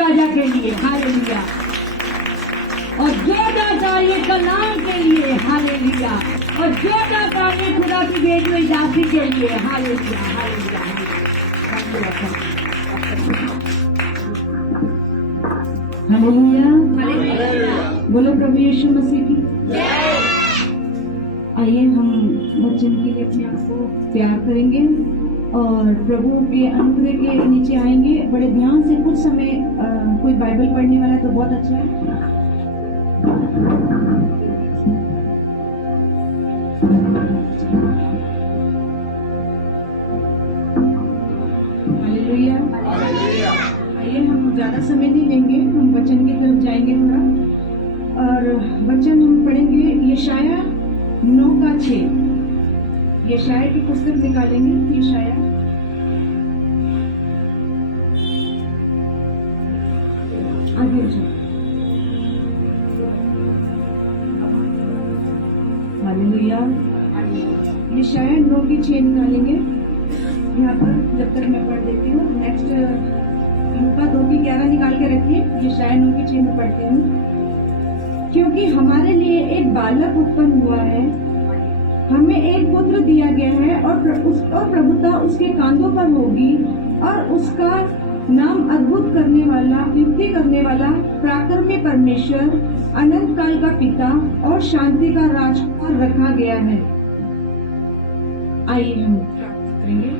राजा के लिए, हालेलुया। और जोधा कार्य कनान के लिए, हालेलुया। और जोधा कार्य खुदा की बेटी जाति के लिए, हालेलुया, हालेलुया, हालेलुया। बोलो प्रभु यीशु मसीह की जय। आइए हम वचन के लिए अपने आप को प्यार करेंगे और प्रभु के अनुग्रह के नीचे आएंगे। बड़े ध्यान से कुछ समय कोई बाइबल पढ़ने वाला तो बहुत अच्छा है। हालेलुया। आइए हम ज्यादा समय नहीं लेंगे, हम वचन की तरफ जाएंगे थोड़ा। और वचन हम पढ़ेंगे यशाया 9:6। यशाया की पुस्तक निकालेंगे, यशाया आगे जाओ। हालेलुया। यशाया 9:6 निकालेंगे यहाँ पर, जब तक मैं पढ़ देती हूँ। नेक्स्ट लूका 2:11 निकाल के रखिए। यशाया 9:6 में पढ़ती हूँ। क्योंकि हमारे लिए एक बालक उत्पन्न हुआ है, हमें एक पुत्र दिया गया है और प्रभुता उसके कांधों पर होगी, और उसका नाम अद्भुत करने वाला, युक्ति करने वाला, पराक्रमी परमेश्वर, अनंत काल का पिता और शांति का राजकुमार रखा गया है। आइए हम प्रार्थना करेंगे।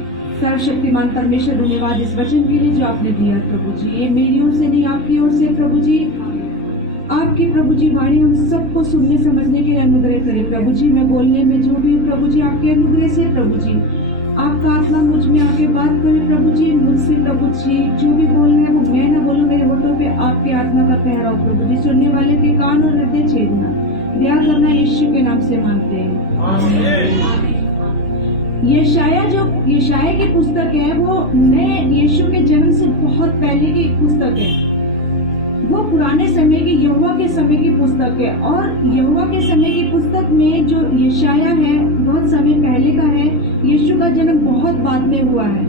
सर्वशक्तिमान परमेश्वर, धन्यवाद इस वचन के लिए जो आपने दिया प्रभु जी। ये मेरी ओर से नहीं, आपकी ओर से प्रभु जी। आपकी प्रभु जी वाणी हम सबको सुनने समझने के लिए अनुग्रह करें प्रभु जी। मैं बोलने में जो भी प्रभु जी आपके अनुग्रह से प्रभु जी, आपका आत्मा मुझ में आके बात करे प्रभु जी मुझसे प्रभु जी। जो भी बोलना है वो मैं ना बोलूं, मेरे होठों पे आपके आत्मा का ठहराव प्रभु जी। सुनने वाले के कान और हृदय छेदना, दया करना, यीशु के नाम से मांगते हैं। यशाया की पुस्तक है, वो नए यीशु के जन्म से बहुत पहले की पुस्तक है। वो पुराने समय की, यहोवा के समय की पुस्तक है। और यहोवा के समय की पुस्तक में जो यशाया है बहुत समय पहले का है। यीशु का जन्म बहुत बाद में हुआ है,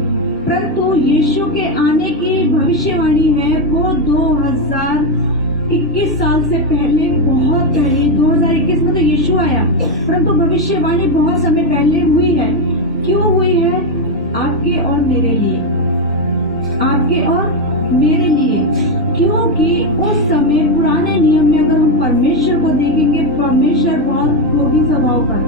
परंतु यीशु के आने की भविष्यवाणी है वो 2021 साल से पहले, बहुत पहले 2021 में तो यीशु आया, परंतु भविष्यवाणी बहुत समय पहले हुई है। क्यों हुई है? आपके और मेरे लिए, आपके और मेरे लिए। क्योंकि उस समय पुराने नियम में अगर हम परमेश्वर को देखेंगे, परमेश्वर बहुत क्रोधी स्वभाव का है।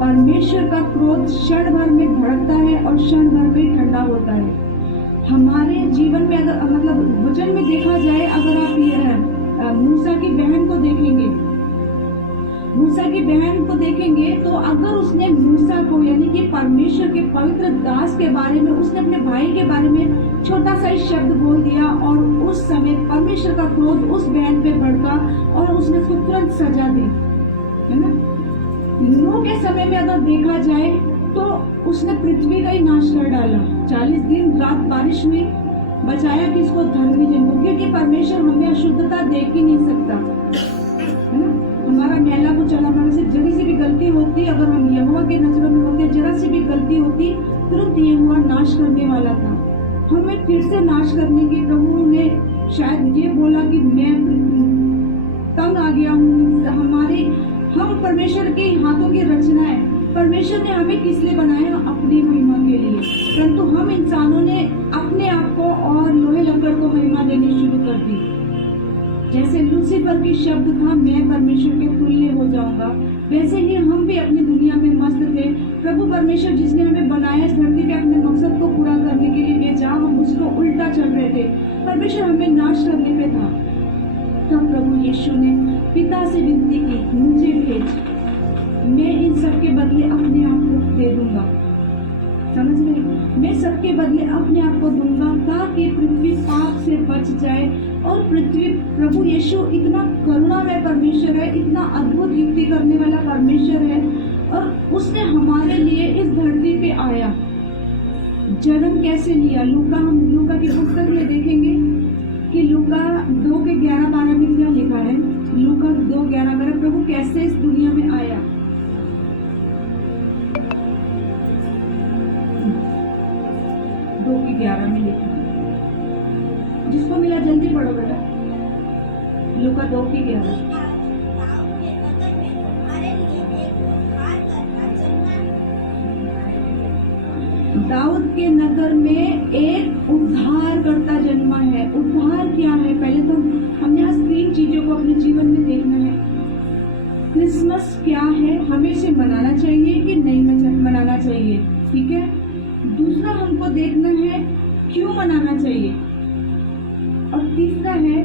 परमेश्वर का क्रोध क्षण भर में भड़कता है और क्षण भर में ठंडा होता है। हमारे जीवन में अगर मतलब वचन में देखा जाए, अगर आप मूसा की बहन को देखेंगे, मूसा की बहन को देखेंगे तो अगर उसने मूसा को यानी कि परमेश्वर के पवित्र दास के बारे में, उसने अपने भाई के बारे में छोटा सा ही शब्द बोल दिया और उस समय परमेश्वर का क्रोध उस बहन पे भड़का और उसने उसको तुरंत सजा दी, है ना। नूह के समय में अगर देखा जाए तो उसने पृथ्वी का ही नाश कर डाला। 40 दिन रात बारिश हुई, बचाया किसको? धर्मी जन को, क्योंकि परमेश्वर हमें अशुद्धता देख ही नहीं सकता, है ना। हमारा मैला को चला, हमारे से जरा सी भी गलती होती, अगर हम यहोवा के नजरों में होते, जरा सी भी गलती होती, तुरंत यहोवा नाश करने वाला था। हमें फिर से नाश करने की प्रभु ने शायद ये बोला कि मैं तंग आ गया हूँ। हम परमेश्वर के हाथों की रचना है। परमेश्वर ने हमें किस लिए बनाया? अपनी महिमा के लिए, परंतु हम इंसानों ने अपने आप को और लोहे लकड़ को महिमा देनी शुरू कर दी। जैसे लूसीफर की शब्द था, मैं परमेश्वर के तुल्य हो जाऊंगा, वैसे ही हम भी अपनी दुनिया में मस्त थे। प्रभु परमेश्वर जिसने हमें बनाया इस धरती पे अपने मकसद को पूरा करने के लिए भेजा, हम उसको उल्टा चल रहे थे। परमेश्वर हमें नाश करने पे था। तब प्रभु यीशु ने पिता से विनती की, मुझे भेज, मैं इन सब के बदले अपने आप को दे दूंगा। समझ रहे? मैं सबके बदले अपने आप को दूंगा ताकि पृथ्वी पाप से बच जाए। और पृथ्वी, प्रभु यीशु इतना करुणामय परमेश्वर है, इतना अद्भुत युक्ति करने वाला परमेश्वर है, और उसने हमारे लिए इस धरती पे आया। जन्म कैसे लिया? हम लूका की पुस्तक में देखेंगे कि लूका 2:11-12 में क्या लिखा है। लूका 2:11 प्रभु कैसे इस दुनिया में आया। 2:11 में लिखा है, जिसको मिला, जल्दी पढ़ो बेटा। लूका 2:11। दाऊद के नगर में एक उद्धारकर्ता जन्मा है। उद्धार क्या है? पहले तो हमने आज 3 चीजों को अपने जीवन में देखना है। क्रिसमस क्या है, हमें इसे मनाना चाहिए कि नहीं मनाना चाहिए, ठीक है। दूसरा हमको देखना है क्यों मनाना चाहिए, और तीसरा है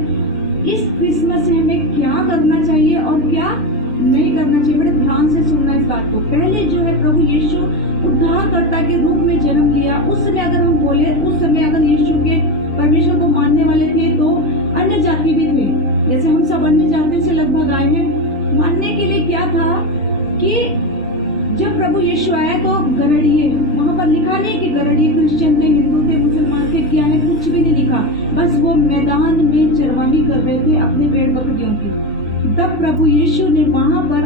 इस क्रिसमस से हमें क्या करना चाहिए और क्या नहीं करना चाहिए। बड़े ध्यान से सुनना इस बात को। पहले जो है प्रभु यीशु उद्धारकर्ता के रूप में जन्म लिया। उस समय अगर हम बोले, उस समय अगर यीशु के परमेश्वर को मानने वाले थे तो अन्य जाति भी थे, जैसे हम सब अन्य जातियों से लगभग आए हैं। मानने के लिए क्या था कि जब प्रभु यीशु आया तो गरड़िए, वहां पर लिखा नहीं कि गरड़िए क्रिश्चियन थे, हिंदू थे, मुसलमान थे, क्या है, कुछ भी नहीं लिखा। बस वो मैदान में चरवाही कर रहे थे अपने भेड़ बकरियों की। तब प्रभु यीशु ने वहां पर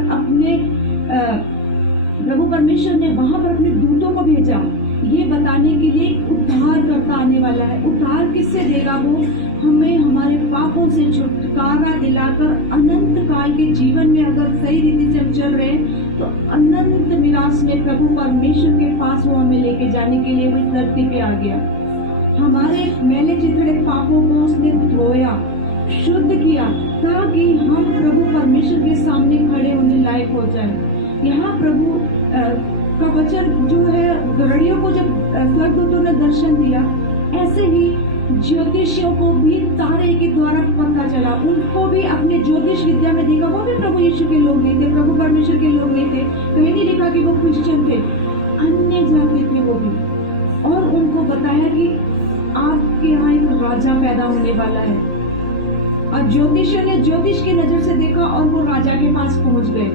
प्रभु परमेश्वर ने वहां पर अपने दूतों को भेजा, ये बताने के लिए उद्धार करता आने वाला है। उद्धार किससे देगा? वो हमें हमारे पापों से छुटकारा दिलाकर अनंत काल के जीवन में अगर सही रीति से हम चल रहे हैं तो अनंत विलास में प्रभु परमेश्वर के पास वो हमें लेके जाने के लिए वो इस धरती पे आ गया। हमारे मैले चिथड़े पापों को उसने धोया, शुद्ध किया, ताकि हम प्रभु परमेश्वर के सामने खड़े होने लायक हो जाए। यहाँ प्रभु का वचन जो है, गरड़ियों को जब स्वर्गदूतों ने दर्शन दिया, ऐसे ही ज्योतिषियों को भी तारे के द्वारा पता चला। उनको भी अपने ज्योतिष विद्या में देखा। वो भी प्रभु यीशु के लोग नहीं थे, प्रभु परमेश्वर के लोग नहीं थे। कहीं नहीं लिखा कि वो क्रिश्चियन थे, अन्य जाति थे वो भी। और उनको बताया कि आपके यहाँ एक राजा पैदा होने वाला है। और ज्योतिषियों ने ज्योतिष की नजर से देखा और वो राजा के पास पहुंच गए।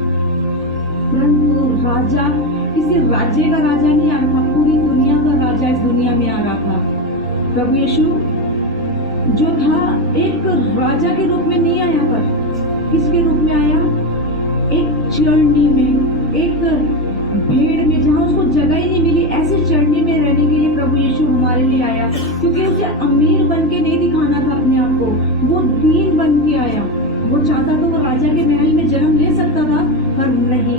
परंतु राजा किसी राज्य का राजा नहीं आ रहा था, पूरी दुनिया का राजा इस दुनिया में आ रहा था। प्रभु यीशु जो था एक राजा के रूप में नहीं आया, पर किसके रूप में आया? एक चरनी में, एक भेड़ में, जहाँ उसको जगह ही नहीं मिली, ऐसे चरनी में रहने के लिए प्रभु यीशु हमारे लिए आया। क्योंकि उसे अमीर बन के नहीं दिखाना था अपने आप को, वो दीन बन के आया। वो चाहता तो वो राजा के महल में जन्म ले सकता था, पर नहीं,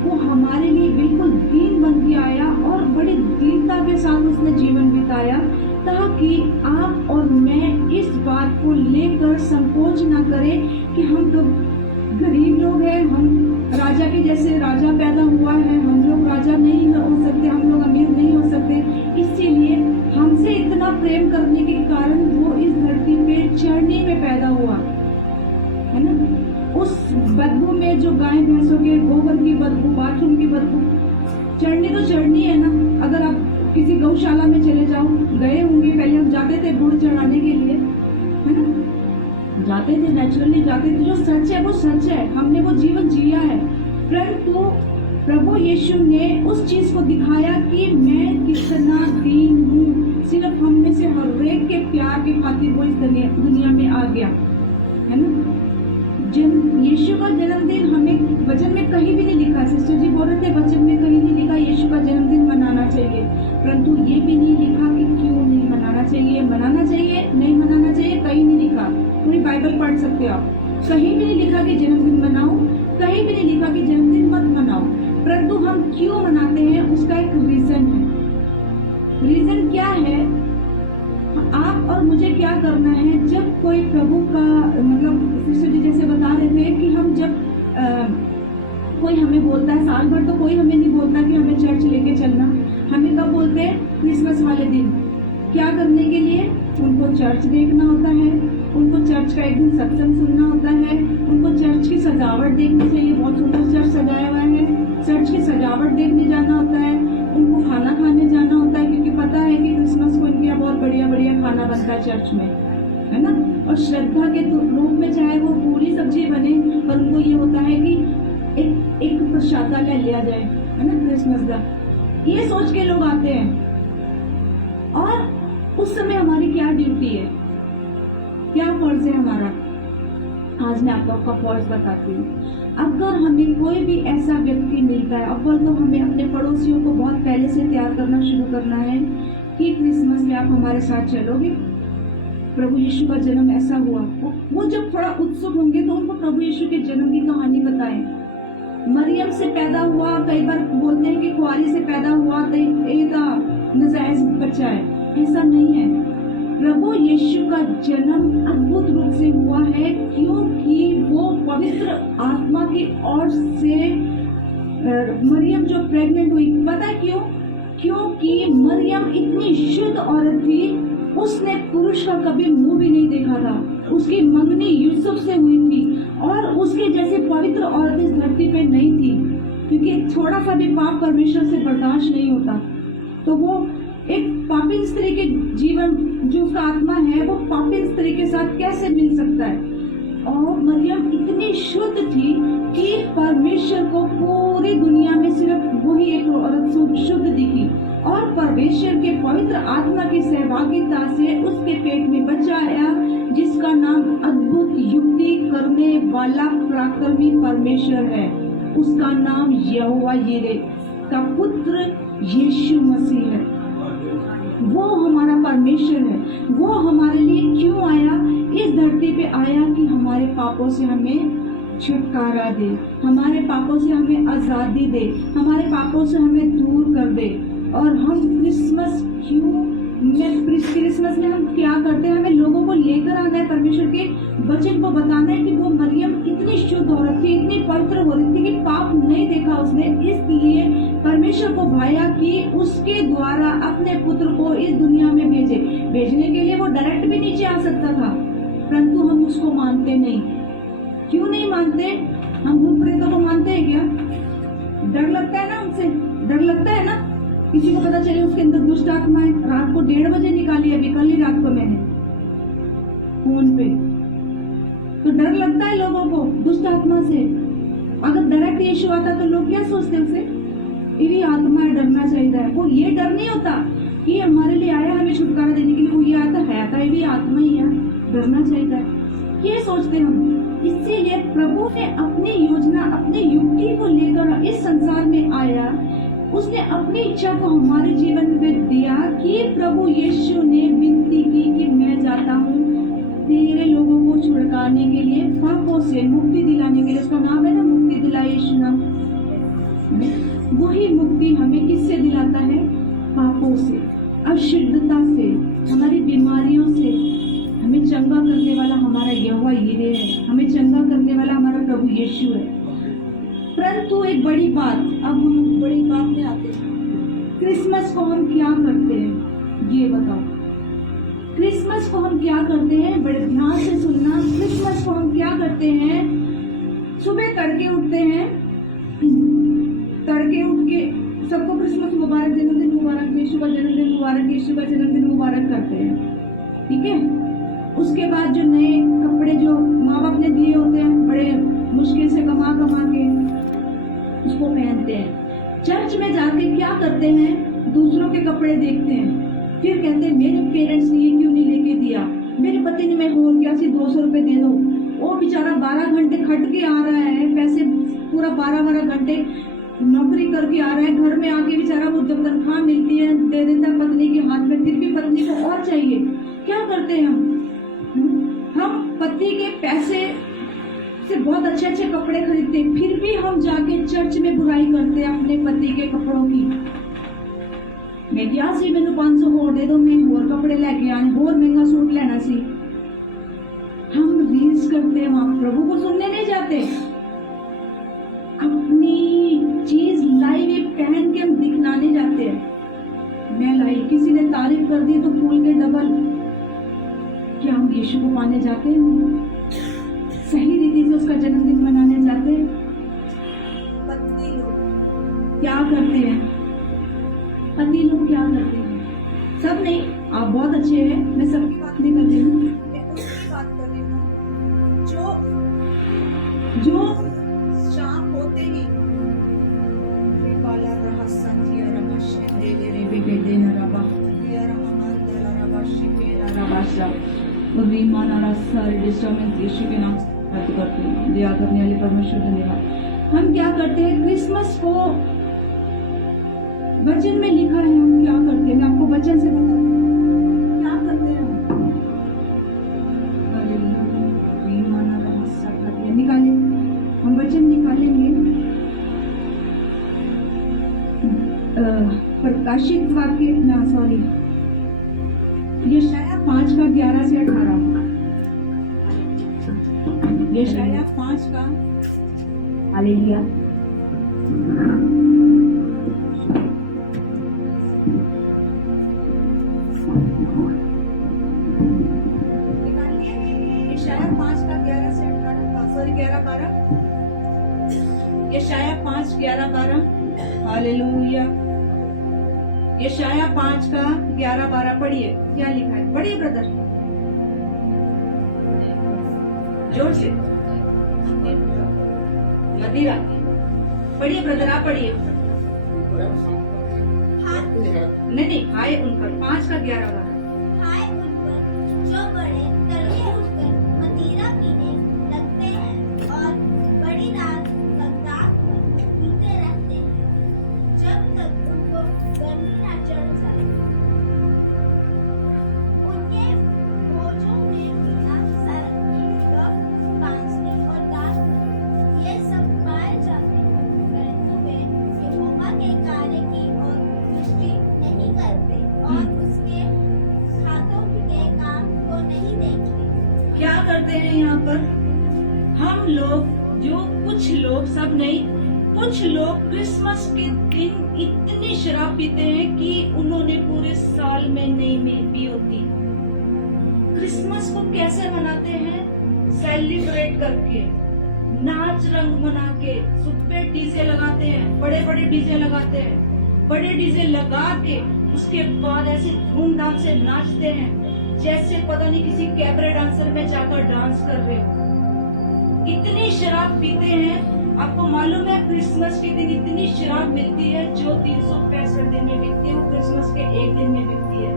वो हमारे लिए बिल्कुल दीन बन के आया और बड़ी दीनता के साथ उसने जीवन बिताया, ताकि आप और मैं इस बात को लेकर संकोच ना करें कि हम तो गरीब लोग हैं, हम राजा के जैसे राजा पैदा हुआ है, हम लोग राजा नहीं हो सकते, हम लोग अमीर नहीं हो सकते। इसीलिए हमसे इतना प्रेम करने के कारण वो इस धरती पे चरनी में पैदा हुआ, है ना। उस बदबू में जो गाय भैंसों के गोबर की बदबू, बाथरूम की बदबू, चढ़नी तो चढ़नी है ना। अगर आप किसी गौशाला में चले जाओ, गए होंगे, पहले हम जाते थे गुड़ चढ़ाने के लिए, है ना, जाते थे, नेचुरली जाते थे। जो सच है वो सच है, हमने वो जीवन जिया है। परंतु प्रभु यीशु ने उस चीज को दिखाया कि मैं कितना दीन हूँ। सिर्फ हम में से हर एक के प्यार के खातिर वो इस दुनिया में आ गया, है ना। यीशु का जन्मदिन हमें वचन में कहीं भी नहीं लिखा। सिस्टर जी बोल रहे थे वचन में कहीं नहीं लिखा यीशु का जन्मदिन मनाना चाहिए, परंतु ये भी नहीं लिखा कि क्यों नहीं मनाना चाहिए। मनाना चाहिए, नहीं मनाना चाहिए, कहीं नहीं लिखा। पूरी बाइबल पढ़ सकते हो आप, कहीं भी नहीं लिखा कि जन्मदिन मनाओ, कहीं भी नहीं लिखा कि जन्मदिन मत मनाओ। परंतु हम क्यों मनाते हैं उसका एक रीजन है। रीजन क्या है? आप और मुझे क्या करना है? जब कोई प्रभु का मतलब सिस्टर जी जैसे बता रहे थे कि हम जब कोई हमें बोलता है, साल भर तो कोई हमें नहीं बोलता कि हमें चर्च लेके चलना। हमें कब बोलते हैं? क्रिसमस वाले दिन। क्या करने के लिए? उनको चर्च देखना होता है, उनको चर्च का एक दिन सत्संग सुनना होता है, उनको चर्च की सजावट देखनी चाहिए, बहुत सुंदर चर्च सजाया हुआ है, चर्च की सजावट देखने जाना होता है, उनको खाना खाने जाना होता है, क्योंकि पता है कि क्रिसमस को इनके यहाँ बहुत बढ़िया बढ़िया खाना बनता है चर्च में, है ना। और श्रद्धा के रूप में चाहे वो पूरी सब्जी बने, पर उनको ये होता है कि एक प्रसादालय लिया जाए, है ना, क्रिसमस का। ये सोच के लोग आते हैं। और उस समय हमारी क्या ड्यूटी है, क्या फर्ज है हमारा? आज मैं आपको आपका फर्ज बताती हूँ। अगर हमें कोई भी ऐसा व्यक्ति मिलता है, अव्वल तो हमें अपने पड़ोसियों को बहुत पहले से तैयार करना शुरू करना है कि क्रिसमस में आप हमारे साथ चलोगे, प्रभु यीशु का जन्म ऐसा हुआ। वो जब थोड़ा उत्सुक होंगे तो उनको प्रभु यीशु के जन्म की कहानी बताएं। मरियम से पैदा हुआ, कई बार बोलते हैं कि कुआरी से पैदा हुआ तो एक नाजायज बच्चा है, ऐसा नहीं है। प्रभु यीशु का जन्म अद्भुत रूप से हुआ है क्योंकि वो पवित्र आत्मा की ओर से मरियम जो प्रेग्नेंट हुई, पता है क्यों? क्योंकि मरियम इतनी शुद्ध औरत थी, उसने पुरुष का कभी मुंह भी नहीं देखा था। उसकी मंगनी यूसुफ से हुई थी और उसके जैसे पवित्र औरत इस धरती पे नहीं थी, क्योंकि थोड़ा सा भी पाप परमेश्वर से बर्दाश्त नहीं होता। तो वो एक पापी स्त्री के जीवन जो उसका आत्मा है वो पापी स्त्री के साथ कैसे मिल सकता है? और मरियम इतनी शुद्ध थी कि परमेश्वर को पूरी दुनिया में सिर्फ वही एक औरत शुद्ध दिखी और परमेश्वर के पवित्र आत्मा की सहभागिता से उसके पेट में बच्चा आया जिसका नाम अद्भुत युक्ति करने वाला पराक्रमी परमेश्वर है। उसका नाम यहोवा यिरे का पुत्र यीशु मसीह है। वो हमारा परमेश्वर है। वो हमारे लिए क्यों आया? इस धरती पे आया कि हमारे पापों से हमें छुटकारा दे, हमारे पापों से हमें आजादी दे, हमारे पापों से हमें दूर कर दे। और हम क्रिसमस क्रिसमस में हम क्या करते हैं? हमें लोगों को लेकर आना है, परमेश्वर के वचन को बताना है कि वो मरियम इतनी शुद्ध औरत थी, इतनी पवित्र औरत थी कि पाप नहीं देखा उसने। इसलिए परमेश्वर को भाया कि उसके द्वारा अपने पुत्र को इस दुनिया में भेजने के लिए वो डायरेक्ट भी नीचे आ सकता था, परंतु हम उसको मानते नहीं। क्यों नहीं मानते? हम भूत प्रेतों को मानते हैं क्या? डर लगता है ना उनसे, डर लगता है ना। किसी को पता चले उसके अंदर दुष्ट आत्मा है, रात को 1:30 बजे निकाली, अभी कल ही रात को मैंने फोन पे, तो डर लगता है लोगों को दुष्ट आत्मा से। अगर डायरेक्ट यीशु आता तो लोग क्या सोचते उसे? ये आत्मा है, डरना चाहिए। वो ये डर नहीं होता कि हमारे लिए आया हमें छुटकारा देने के लिए, वो ये आता है तो ये भी आत्मा ही है, डरना चाहिए, ये सोचते हम। इसीलिए प्रभु ने अपनी योजना, अपनी युक्ति को लेकर इस संसार में आया। उसने अपनी इच्छा को हमारे जीवन में दिया कि प्रभु यीशु ने विनती की कि मैं जाता हूँ तेरे लोगों को छुड़काने के लिए, पापों से मुक्ति दिलाने के लिए। उसका नाम है ना, मुक्ति दिलाए यीशु नाम। वही मुक्ति हमें किससे दिलाता है? पापों से, अशुद्धता से, हमारी बीमारियों से। हमें चंगा करने वाला हमारा यहोवा यिरे है, हमें चंगा करने वाला हमारा प्रभु यीशु है। परंतु एक बड़ी बात, अब हम बड़ी बात में आते हैं। क्रिसमस को हम क्या करते हैं ये बताओ? क्रिसमस को हम क्या करते हैं? बड़े ध्यान से सुनना। क्रिसमस को हम क्या करते हैं? सुबह तड़के उठते हैं, तड़के उठ के सबको क्रिसमस मुबारक, जन्मदिन मुबारक, यीशु का जन्मदिन मुबारक, यीशु का जन्मदिन मुबारक करते हैं, ठीक है। उसके बाद जो नए कपड़े जो माँ बाप ने दिए होते हैं, बड़े मुश्किल से कमा के उसको पहनते हैं। चर्च में जाके क्या करते हैं? दूसरों के कपड़े देखते हैं, फिर कहते हैं मेरे पेरेंट्स ने ये क्यों नहीं लेके दिया, मेरे पति ने मैं हो गया सी 200 रुपए दे दो। वो बेचारा 12 घंटे खट के आ रहा है, पैसे पूरा 12 घंटे नौकरी करके आ रहा है, घर में आके बेचारा वो जब तनख्वाह मिलती है दे देता है पत्नी के हाथ में, फिर भी पत्नी को और चाहिए। क्या करते हैं हम पति के पैसे से बहुत अच्छे अच्छे कपड़े खरीदते हैं, फिर भी हम जाके चर्च में बुराई करते हैं अपने पति के कपड़ों की। मैं क्या सी मैंने 500 और दे दो, मैं और कपड़े लेके आए, और महंगा सूट लेना सी। हम रील्स करते हैं, वहां प्रभु को सुनने नहीं जाते। अपनी चीज लाई पहन के हम दिखलाने जाते हैं। मैं लाई, किसी ने तारीफ कर दी तो फूल के डबल। क्या हम यीशु को पाने जाते हैं? सही रीति से उसका जन्मदिन मनाने जाते हैं? पति लोग क्या करते हैं? पति लोग क्या करते हैं? सब नहीं, आप बहुत अच्छे हैं, मैं सबकी बात नहीं कर रही हूँ, मैं उसकी बात कर रही हूँ जो शाम होते ही यीशु के नाम से करते हैं। दया करने वाले परमेश्वर धन्यवाद। हम क्या करते हैं? क्रिसमस को वचन में लिखा है, हम क्या करते हैं? मैं आपको वचन से बताऊं क्या करते हैं। प्रकाशित वाक्य ना सॉरी यशाया 5:11 से 18। यशाया 5 का हालेलुया। यशाया 5:11 से 18 सॉरी 11-12। यशाया 5:11-12 हालेलुया। यशाया 5:11-12 पढ़िए, क्या लिखा है? पढ़िए ब्रदर, जोर से। मदिरा पढ़िए ब्रदर, आप पढ़िए। नहीं हाय उन पर 5:11-12। हाय उन पर जो बड़े तड़के उठकर मदिरा पीने लगते हैं और बड़ी रात तक रात भर पीते रहते हैं, जब तक उनको गर्मी न चढ़ जाए। उनके भोजों में मीठा, सरकी, कफ, खांसनी और दांत ये सब पाए जाते हैं, परंतु वे यहोवा के कार्य की ओर दृष्टि नहीं करते और उसके हाथों के काम को नहीं देखते। क्या करते हैं यहाँ पर? हम लोग जो कुछ लोग, सब नहीं, कुछ लोग क्रिसमस के दिन इतनी शराब पीते हैं कि उन्होंने पूरे साल में नहीं पी होती। क्रिसमस को कैसे मनाते हैं? सेलिब्रेट करके, नाच रंग मना के, सुबह डीजे लगाते हैं, बड़े बड़े डीजे लगाते हैं, बड़े डीजे लगा के उसके बाद ऐसे धूमधाम से नाचते हैं जैसे पता नहीं किसी कैबरे डांसर में जाकर डांस कर रहे हो। इतनी शराब पीते हैं। आपको मालूम है क्रिसमस के दिन इतनी शराब मिलती है जो 365 दिन में बिकती है, वो क्रिसमस के एक दिन में बिकती है।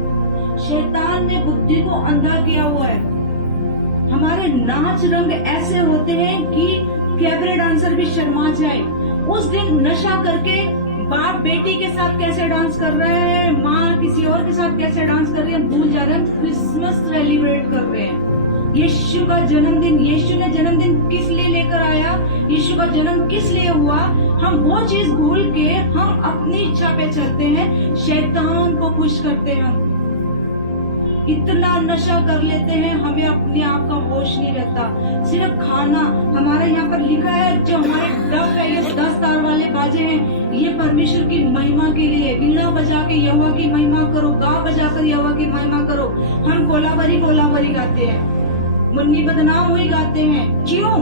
शैतान ने बुद्धि को अंधा किया हुआ है। हमारे नाच रंग ऐसे होते हैं कि कैबरे डांसर भी शर्मा जाए। उस दिन नशा करके बाप बेटी के साथ कैसे डांस कर रहे हैं, माँ किसी और के साथ कैसे डांस कर रही है, भूल जा रहे हैं। क्रिसमस सेलिब्रेट कर रहे हैं। यीशु का जन्मदिन, यीशु ने जन्मदिन किस लिए लेकर आया, यीशु का जन्म किस लिए हुआ, हम वो चीज भूल के हम अपनी इच्छा पे चलते हैं, शैतान को खुश करते हैं। हम इतना नशा कर लेते हैं, हमें अपने आप का होश नहीं रहता। सिर्फ खाना, हमारे यहाँ पर लिखा है जो हमारे डफ है, ये 10 तार वाले बाजे हैं, ये परमेश्वर की महिमा के लिए। वीणा बजा के यहोवा की महिमा करो, गा बजा कर यहोवा की महिमा करो। हम कोलाबरी गाते हैं, मुन्नी बदनाम हुई गाते हैं। क्यों?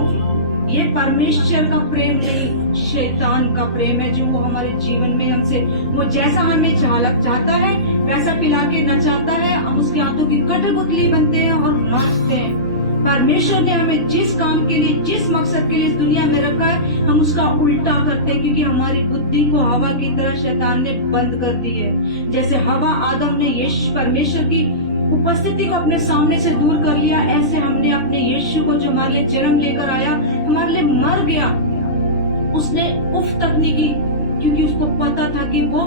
ये परमेश्वर का प्रेम नहीं, शैतान का प्रेम है जो वो हमारे जीवन में हमसे, वो जैसा हमें चाहता है वैसा पिला के नचाता है। हम उसके हाथों की कठपुतली बनते हैं और नाचते हैं। परमेश्वर ने हमें जिस काम के लिए, जिस मकसद के लिए इस दुनिया में रखा है, हम उसका उल्टा करते हैं, क्योंकि हमारी बुद्धि को हवा की तरह शैतान ने बंद कर दी है। जैसे हवा आदम ने यीशु परमेश्वर की उपस्थिति को अपने सामने से दूर कर लिया, ऐसे हमने अपने यीशु को जो हमारे लिए जन्म लेकर आया, हमारे लिए मर गया, उसने उफ तक नहीं की, क्योंकि उसको पता था कि वो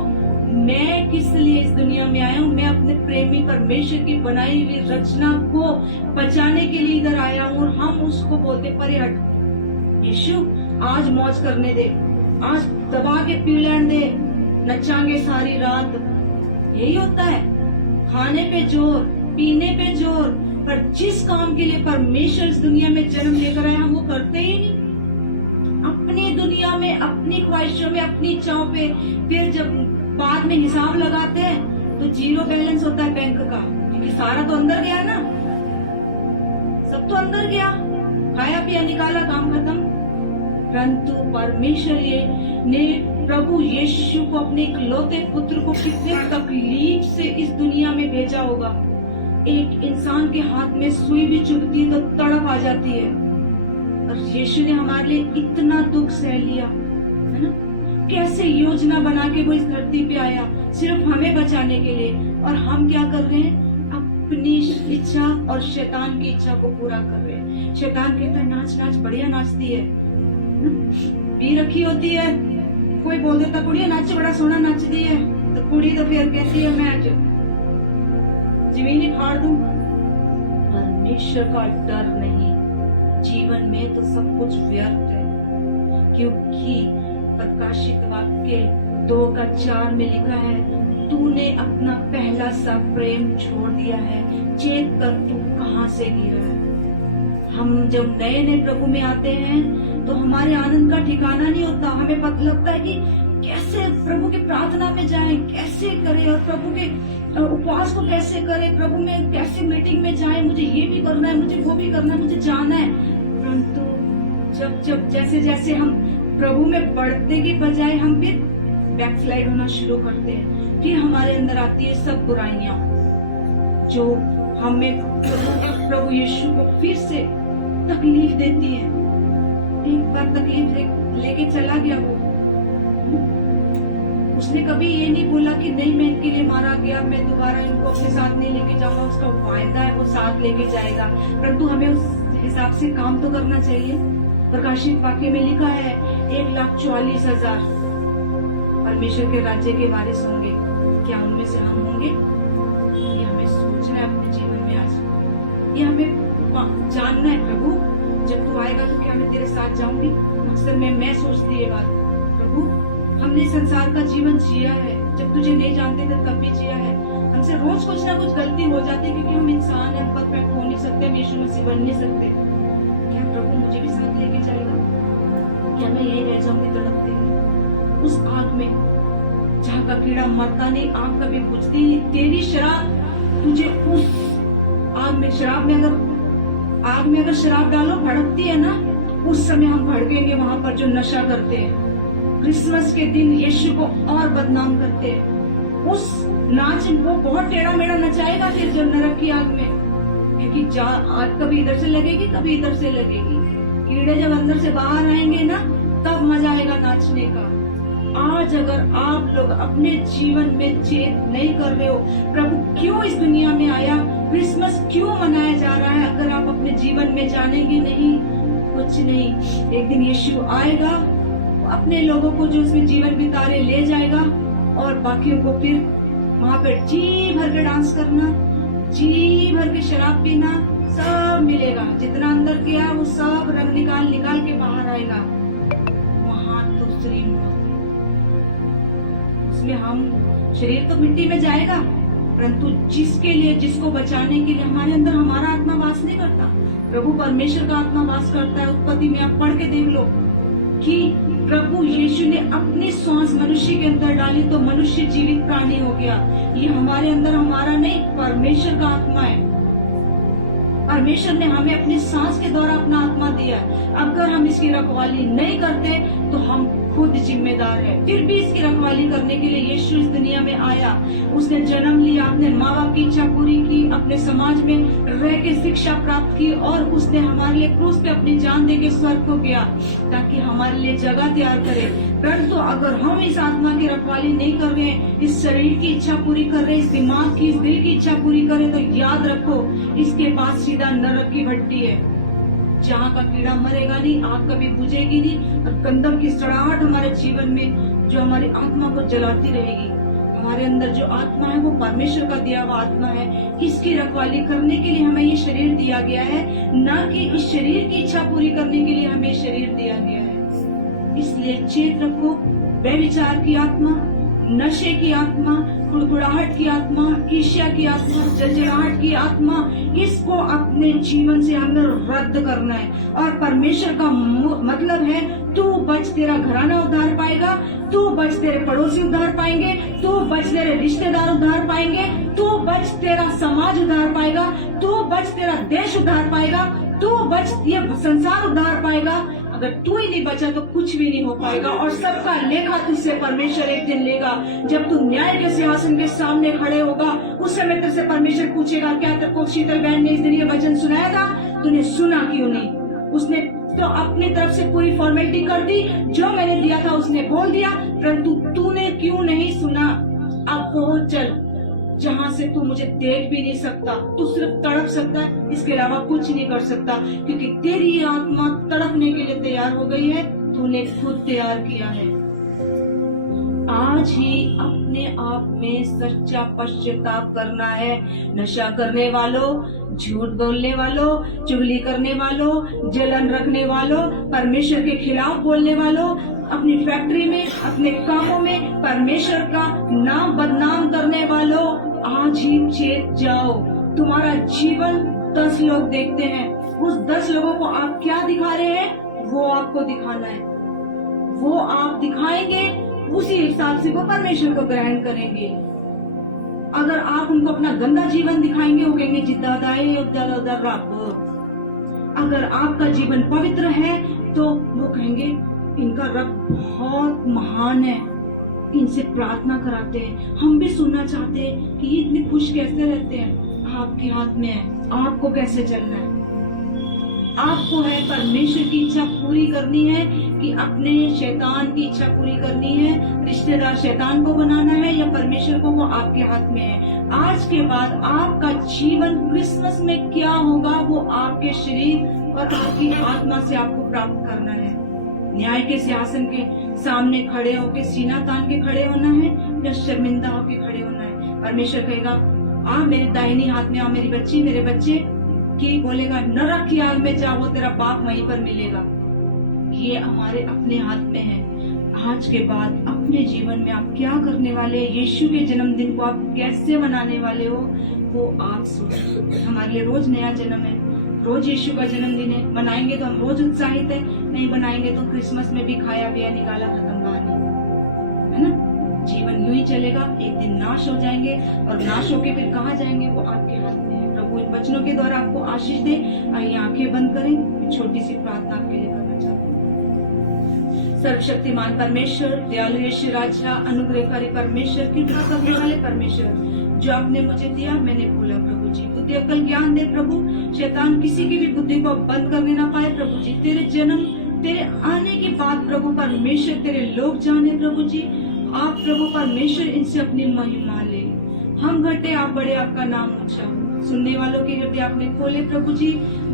मैं किस लिए इस दुनिया में आया हूँ। मैं अपने प्रेमी परमेश्वर की बनाई हुई रचना को बचाने के लिए इधर आया हूँ। और हम उसको बोलते परे हट, यीशु आज मौज करने दे, आज दबा के पी लेने दे, नचांगे सारी रात। यही होता है, खाने पे जोर, पीने पे जोर, पर जिस काम के लिए परमेश्वर इस दुनिया में जन्म लेकर आया हम वो करते ही नहीं। अपनी दुनिया में, अपनी ख्वाहिशों में, अपनी इच्छाओं पे, फिर जब बाद में हिसाब लगाते हैं तो जीरो बैलेंस होता है बैंक का, क्योंकि सारा तो अंदर गया ना, सब तो अंदर गया, खाया पिया निकाला, काम खत्म। परंतु परमेश्वर ने प्रभु यीशु को, अपने इकलौते पुत्र को कितने तकलीफ से इस दुनिया में भेजा होगा। एक इंसान के हाथ में सुई भी चुभती तो तड़प आ जाती है, और यीशु ने हमारे लिए इतना दुख सह लिया, है ना। कैसे योजना बना के वो इस धरती पे आया सिर्फ हमें बचाने के लिए, और हम क्या कर रहे हैं? अपनी इच्छा और शैतान की इच्छा को पूरा कर रहे हैं। शैतान कहता है नाच नाच, बढ़िया नाचती है, पी रखी होती है, कोई बोल देता कुड़िया नाच, बड़ा सोना नाचती है, तो कुड़ी तो फिर कहती है मैं आज जमीन फाड़ दूं। परमेश्वर का डर नहीं, जीवन में तो सब कुछ व्यर्थ है, क्योंकि प्रकाशित वाक्य 2:4 में लिखा है, तूने अपना पहला सा प्रेम छोड़ दिया है, चेक कर तू कहां से गिरा है। हम जब नए नए प्रभु में आते हैं तो हमारे आनंद का ठिकाना नहीं होता। हमें पता लगता है कि कैसे प्रभु की प्रार्थना में जाएं, कैसे करें और प्रभु के उपवास को कैसे करें, प्रभु में कैसे मीटिंग में जाएं, मुझे ये भी करना है, मुझे वो भी करना है, मुझे जाना है। परंतु जब जैसे जैसे हम प्रभु में बढ़ने की बजाय हम फिर बैकस्लाइड होना शुरू करते हैं, फिर हमारे अंदर आती है सब बुराइयां जो हमें प्रभु यीशु को फिर से तकलीफ देती है। एक बार तकलीफ लेके चला गया वो, उसने कभी ये नहीं बोला कि नहीं मैं इनके लिए मारा गया, मैं दोबारा इनको अपने साथ नहीं लेके जाऊंगा। उसका वायदा है वो साथ लेके जाएगा, परंतु हमें उस हिसाब से काम तो करना चाहिए। प्रकाशित वाक्य में लिखा है 1,40,000 परमेश्वर के राज्य के वारिस होंगे। क्या उनमें से हम होंगे? ये हमें सोचना है अपने जीवन में आज। ये हमें जानना है प्रभु जब तू आएगा तो क्या मैं तेरे साथ जाऊंगी? अक्सर मैं सोचती है बात, प्रभु हमने संसार का जीवन जिया है, जब तुझे नहीं जानते थे तब भी जिया है। हमसे रोज कुछ ना कुछ गलती हो जाती है क्योंकि हम इंसान हैं, परफेक्ट हो नहीं सकते, हम यीशु मसीह बन नहीं सकते। क्या प्रभु मुझे भी साथ लेके चलेगा? क्या मैं यही रह जाऊंगी तड़पते हुए उस आग में जहाँ का कीड़ा मरता नहीं, आग कभी बुझती नहीं? तेरी शराब तुझे उस आग में अगर शराब डालो भड़कती है ना, उस समय हम भड़केंगे वहां पर जो नशा करते हैं। क्रिसमस के दिन यीशु को और बदनाम करते हैं। उस नाच वो बहुत टेढ़ा मेढ़ा नचाएगा फिर जो नरक की आग में, क्योंकि आग कभी इधर से लगेगी कभी इधर से लगेगी। कीड़े जब अंदर से बाहर आएंगे ना तब मजा आएगा नाचने का। आज अगर आप लोग अपने जीवन में चेत नहीं कर रहे हो प्रभु क्यों इस दुनिया में आया, क्रिसमस क्यों मनाया जा रहा है, अगर आप अपने जीवन में जानेंगे नहीं, कुछ नहीं, एक दिन यीशु आएगा, अपने लोगों को जो उसमें जीवन बिता रहे ले जाएगा और बाकियों को फिर वहां पर जी भर के डांस करना, जी भर के शराब पीना, सब मिलेगा। जितना अंदर गया वो सब रंग निकाल के बाहर आएगा। वहां दूसरी मौत, उसमें हम शरीर तो मिट्टी में जाएगा, परंतु जिसके लिए, जिसको बचाने के लिए हमारे अंदर हमारा आत्मा वास नहीं करता, प्रभु परमेश्वर का आत्मा वास करता है। उत्पत्ति में आप पढ़ के देख लो कि प्रभु यीशु ने अपनी सांस मनुष्य के अंदर डाली तो मनुष्य जीवित प्राणी हो गया। ये हमारे अंदर हमारा नहीं, परमेश्वर का आत्मा है। परमेश्वर ने हमें अपनी सांस के द्वारा अपना आत्मा दिया। अगर हम इसकी रखवाली नहीं करते तो हम खुद जिम्मेदार है। फिर भी इसकी रखवाली करने के लिए यीशु इस दुनिया में आया। उसने जन्म लिया, अपने माँ बाप की इच्छा पूरी की, अपने समाज में रह के शिक्षा प्राप्त की और उसने हमारे लिए क्रूस पे अपनी जान दे के स्वर्ग को गया ताकि हमारे लिए जगह तैयार करे। परंतु अगर हम इस आत्मा की रखवाली नहीं कर रहे हैं, इस शरीर की इच्छा पूरी कर रहे हैं, इस दिमाग की, इस दिल की इच्छा पूरी करें, तो याद रखो इसके बाद सीधा नरक की भट्टी है जहाँ का कीड़ा मरेगा नहीं, आग कभी बुझेगी नहीं और गंधक की सड़ाहट हमारे जीवन में जो हमारी आत्मा को जलाती रहेगी। हमारे अंदर जो आत्मा है वो परमेश्वर का दिया हुआ आत्मा है। इसकी रखवाली करने के लिए हमें ये शरीर दिया गया है, ना कि इस शरीर की इच्छा पूरी करने के लिए हमें शरीर दिया गया है। इसलिए चेत रखो, व्यभिचार की आत्मा, नशे की आत्मा, कुड़कुड़ाहट की आत्मा, ईर्ष्या की आत्मा, जलजलाहट की आत्मा, इसको अपने जीवन से हमें रद्द करना है। और परमेश्वर का मतलब है तू बच, तेरा घराना उद्धार पाएगा, तू बच, तेरे पड़ोसी उद्धार पाएंगे, तू बच, तेरे रिश्तेदार उद्धार पाएंगे, तू बच, तेरा समाज उद्धार पाएगा, तू बच, तेरा देश उद्धार पाएगा, तू बच, ये संसार उद्धार पाएगा। अगर तू ही नहीं बचा तो कुछ भी नहीं हो पाएगा और सबका लेखा तुझसे परमेश्वर एक दिन लेगा। जब तू न्याय के सिंहासन के सामने खड़े होगा उस समय तुझसे परमेश्वर पूछेगा, क्या तेरे को शीतल बहन ने इस दिन ये वचन सुनाया था, तूने सुना क्यों नहीं? उसने तो अपनी तरफ से पूरी फॉर्मेलिटी कर दी, जो मैंने दिया था उसने बोल दिया, परंतु तूने क्यों नहीं सुना? अब वो चल जहाँ से तू मुझे देख भी नहीं सकता, तू सिर्फ तड़प सकता है, इसके अलावा कुछ नहीं कर सकता, क्योंकि तेरी आत्मा तड़पने के लिए तैयार हो गई है, तूने खुद तैयार किया है। आज ही अपने आप में सच्चा पश्चाताप करना है। नशा करने वालों, झूठ बोलने वालों, चुगली करने वालों, जलन रखने वालों, परमेश्वर के खिलाफ बोलने वालों, अपनी फैक्ट्री में, अपने कामों में परमेश्वर का नाम बदनाम करने वालों, आज ही चेत जाओ। तुम्हारा जीवन 10 लोग देखते हैं, उस 10 लोगों को आप क्या दिखा रहे हैं वो आपको दिखाना है। वो आप दिखाएंगे, उसी हिसाब से वो परमेश्वर को ग्रहण करेंगे। अगर आप उनको अपना गंदा जीवन दिखाएंगे, वो कहेंगे जिद्दा दाए उधर उधर रब। अगर आपका जीवन पवित्र है तो वो कहेंगे इनका रब बहुत महान है, इनसे प्रार्थना कराते हैं। हम भी सुनना चाहते हैं कि ये इतने खुश कैसे रहते हैं। आपके हाथ में है, आपको कैसे चलना है। आपको है परमेश्वर की इच्छा पूरी करनी है कि अपने शैतान की इच्छा पूरी करनी है। रिश्तेदार शैतान को बनाना है या परमेश्वर को, वो आपके हाथ में है। आज के बाद आपका जीवन क्रिसमस में क्या होगा वो आपके शरीर और आपकी आत्मा से आपको प्राप्त करना है। न्याय के सिंहासन के सामने खड़े होके सीना तान के खड़े होना है या शर्मिंदा होके खड़े होना है। परमेश्वर कहेगा आ मेरे दाहिनी हाथ में, आ मेरी बच्ची, मेरे बच्चे की बोलेगा नरक की आग में जा, वो तेरा बाप वहीं पर मिलेगा। ये हमारे अपने हाथ में है। आज के बाद अपने जीवन में आप क्या करने वाले, यीशु के जन्मदिन को आप कैसे मनाने वाले हो वो आप सोचो। हमारे लिए रोज नया जन्म है, रोज यीशु का जन्मदिन है। मनाएंगे तो हम रोज उत्साहित है, नहीं बनाएंगे तो क्रिसमस में भी खाया पिया निकाला खत्म कहानी, है ना। जीवन यूं ही चलेगा, एक दिन नाश हो जाएंगे और नाश होके फिर कहाँ जाएंगे वो आपके हाथ में है। प्रभु इन वचनों के द्वारा आपको आशीष दे। आइए आंखें बंद करें, छोटी सी प्रार्थना आपके लिए करना चाहते हैं। सर्वशक्तिमान परमेश्वर, दयालु यीशु राजा, अनुग्रहकारी परमेश्वर, कृपा करने वाले परमेश्वर, जो आपने मुझे दिया मैंने भूला प्रभु जी। बुद्धि अकल ज्ञान दे प्रभु, शैतान किसी की भी बुद्धि को बंद करने ना पाए प्रभु जी। तेरे जन्म, तेरे आने के बाद प्रभु परमेश्वर तेरे लोग जाने प्रभु जी। आप प्रभु परमेश्वर इनसे अपनी महिमा ले। हम घटे आप बड़े, आपका नाम ऊंचा हो। सुनने वालों के हृदय आपने खोले प्रभु जी,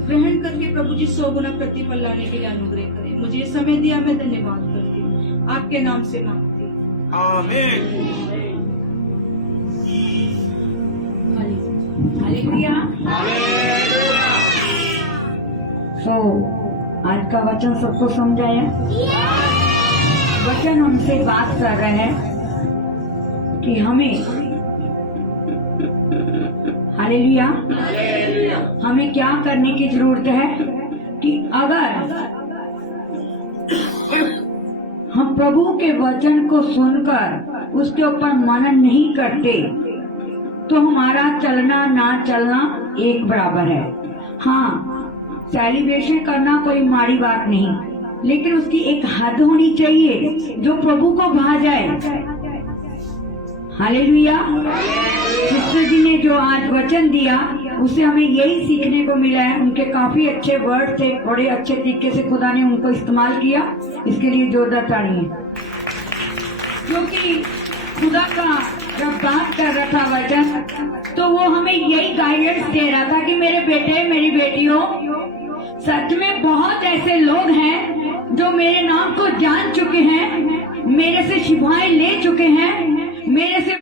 ग्रहण करके प्रभु जी 100 गुना प्रतिफल लाने के लिए अनुग्रह करें। मुझे ये समय दिया, मैं धन्यवाद करती हूँ, आपके नाम से मांगती हूँ, आमीन। हालेलुया। आज का वचन सबको समझाया। वचन हमसे बात कर रहे हैं कि हमें, हालेलुया, हमें क्या करने की जरूरत है कि अगर हम प्रभु के वचन को सुनकर उसके ऊपर मनन नहीं करते तो हमारा चलना ना चलना एक बराबर है। हाँ, सेलिब्रेशन करना कोई माड़ी बात नहीं, लेकिन उसकी एक हद होनी चाहिए जो प्रभु को भा जाए। हालेलुया। सिस्टर जी ने जो आज वचन दिया उससे हमें यही सीखने को मिला है। उनके काफी अच्छे वर्ड थे, बड़े अच्छे तरीके से खुदा ने उनको इस्तेमाल किया, इसके लिए जोरदार तालियां। क्योंकि खुदा का जब बात कर रहा था वचन, तो वो हमें यही गाइडेंस दे रहा था कि मेरे बेटे, मेरी बेटियों, सच में बहुत ऐसे लोग हैं जो मेरे नाम को जान चुके हैं, मेरे से शिफाएं ले चुके हैं, मेरे से